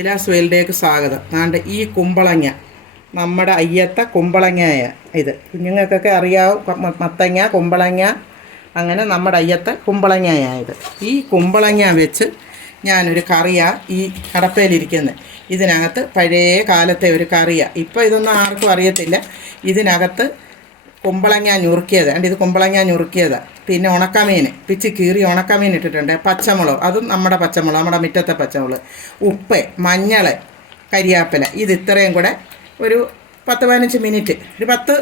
കൈലാസ് വേൾഡിലേക്ക് സ്വാഗതം. അതുകൊണ്ട് ഈ കുമ്പളങ്ങ നമ്മുടെ അയ്യത്ത കുമ്പളങ്ങയായ ഇത് കുഞ്ഞുങ്ങൾക്കൊക്കെ അറിയാവും. മത്തങ്ങ, കുമ്പളങ്ങ, അങ്ങനെ നമ്മുടെ അയ്യത്ത കുമ്പളങ്ങയായത്. ഈ കുമ്പളങ്ങ വെച്ച് ഞാനൊരു കറിയാണ് ഈ കടപ്പയിലിരിക്കുന്നത്. ഇതിനകത്ത് പഴയ കാലത്തെ ഒരു കറിയാണ്. ഇപ്പോൾ ഇതൊന്നും ആർക്കും അറിയത്തില്ല. ഇതിനകത്ത് കുമ്പളങ്ങ ഞുറുക്കിയത്, ഇത് കുമ്പളങ്ങ ഞുറുക്കിയതാണ്. പിന്നെ ഉണക്കമീൻ പിച്ച് കീറി ഉണക്കമീൻ ഇട്ടിട്ടുണ്ട്. പച്ചമുളക്, അതും നമ്മുടെ പച്ചമുളക്, നമ്മുടെ മുറ്റത്തെ പച്ചമുളക്, ഉപ്പ്, മഞ്ഞൾ, കരിയാപ്പില. ഇത് ഇത്രയും കൂടെ ഒരു 10-15 മിനിറ്റ്, ഒരു 10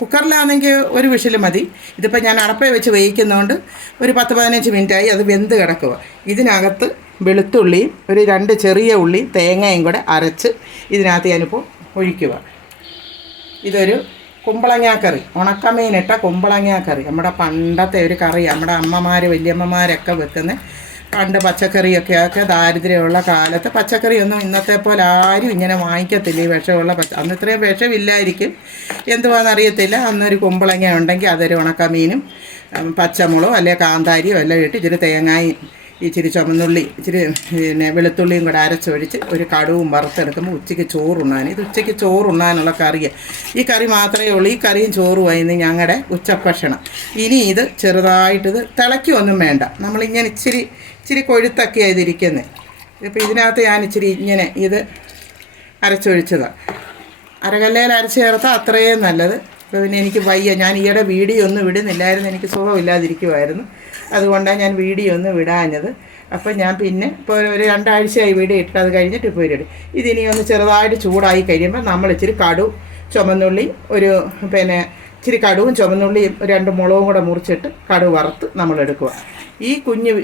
കുക്കറിലാണെങ്കിൽ ഒരു വിഷിൽ മതി. ഇതിപ്പോൾ ഞാൻ അടപ്പ വെച്ച് വേവിക്കുന്നതുകൊണ്ട് ഒരു 10-15 മിനിറ്റായി അത് വെന്ത് കിടക്കുക. ഇതിനകത്ത് വെളുത്തുള്ളിയും ഒരു 2 ചെറിയ ഉള്ളി തേങ്ങയും കൂടെ അരച്ച് ഇതിനകത്ത് ഞാനിപ്പോൾ ഒഴിക്കുക. ഇതൊരു കുമ്പളങ്ങാക്കറി, ഉണക്കമീനിട്ട കുമ്പളങ്ങാക്കറി. നമ്മുടെ പണ്ടത്തെ ഒരു കറി, നമ്മുടെ അമ്മമാർ വല്യമ്മമാരൊക്കെ വെക്കുന്ന. പണ്ട് പച്ചക്കറിയൊക്കെ ദാരിദ്ര്യമുള്ള കാലത്ത് പച്ചക്കറിയൊന്നും ഇന്നത്തെ പോലെ ആരും ഇങ്ങനെ വാങ്ങിക്കത്തില്ല. ഈ വിഷമുള്ള അന്ന് ഇത്രയും വിഷമില്ലായിരിക്കും, എന്തുവാണെന്നറിയത്തില്ല. അന്നൊരു കുമ്പളങ്ങ ഉണ്ടെങ്കിൽ അതൊരു ഉണക്കമീനും പച്ചമുളകോ അല്ലെ കാന്താരിയോ എല്ലാം ഇട്ട് ഇച്ചിരി തേങ്ങായും ഇച്ചിരി ചുമന്നുള്ളി ഇച്ചിരി പിന്നെ വെളുത്തുള്ളിയും കൂടെ അരച്ചൊഴിച്ച് ഒരു കടുവും വറുത്തെടുക്കുമ്പോൾ ഉച്ചയ്ക്ക് ചോറുണ്ണാൻ. ഇത് ഉച്ചയ്ക്ക് ചോറുണ്ണാനുള്ള കറിയാണ്. ഈ കറി മാത്രമേ ഉള്ളൂ. ഈ കറിയും ചോറുമായിരുന്നു ഞങ്ങളുടെ ഉച്ചഭക്ഷണം. ഇനി ഇത് ചെറുതായിട്ടിത് തിളയ്ക്കൊന്നും വേണ്ട. നമ്മളിങ്ങനെ ഇച്ചിരി കൊഴുത്തൊക്കെയാണ് ഇതിരിക്കുന്നത്. ഇപ്പോൾ ഇതിനകത്ത് ഞാൻ ഇച്ചിരി ഇങ്ങനെ ഇത് അരച്ചൊഴിച്ചതാണ്. അരകല്ലയിൽ അരച്ച് ചേർത്താൽ അത്രയും നല്ലത്. അപ്പോൾ പിന്നെ എനിക്ക് വയ്യ, ഞാൻ ഈയിടെ വീഡിയോ ഒന്നും വിടുന്നില്ലായിരുന്നു. എനിക്ക് സുഖമില്ലാതിരിക്കുമായിരുന്നു, അതുകൊണ്ടാണ് ഞാൻ വീഡിയോ ഒന്നും വിടാഞ്ഞത്. അപ്പോൾ ഞാൻ പിന്നെ ഇപ്പോൾ ഒരു 2 ആഴ്ചയായി വീഡിയോ ഇട്ട്, അത് കഴിഞ്ഞിട്ട് ഇപ്പോൾ ഇടും. ഇതിനി ഒന്ന് ചെറുതായിട്ട് ചൂടായി കഴിയുമ്പോൾ നമ്മൾ ഇച്ചിരി കടുവും ചുമന്നുള്ളി പിന്നെ ഇച്ചിരി കടുവും ചുമന്നുള്ളിയും 2 മുളകും കൂടെ മുറിച്ചിട്ട് കടുവ് വറുത്ത് നമ്മളെടുക്കുക. ഈ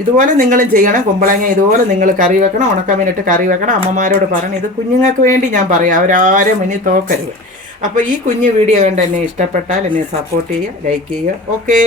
ഇതുപോലെ നിങ്ങളും ചെയ്യണം. കുമ്പളങ്ങ ഇതുപോലെ നിങ്ങൾ കറി വെക്കണം, ഉണക്കമീനിട്ട് കറി വെക്കണം. അമ്മമാരോട് പറയണം. ഇത് കുഞ്ഞുങ്ങൾക്ക് വേണ്ടി ഞാൻ പറയാം, അവരാരും മുന്നിൽ തോക്കരുത്. അപ്പോൾ ഈ കുഞ്ഞു വീഡിയോ കണ്ട് എന്നെ ഇഷ്ടപ്പെട്ടാൽ എന്നെ സപ്പോർട്ട് ചെയ്യുക, ലൈക്ക് ചെയ്യുക. ഓക്കേ.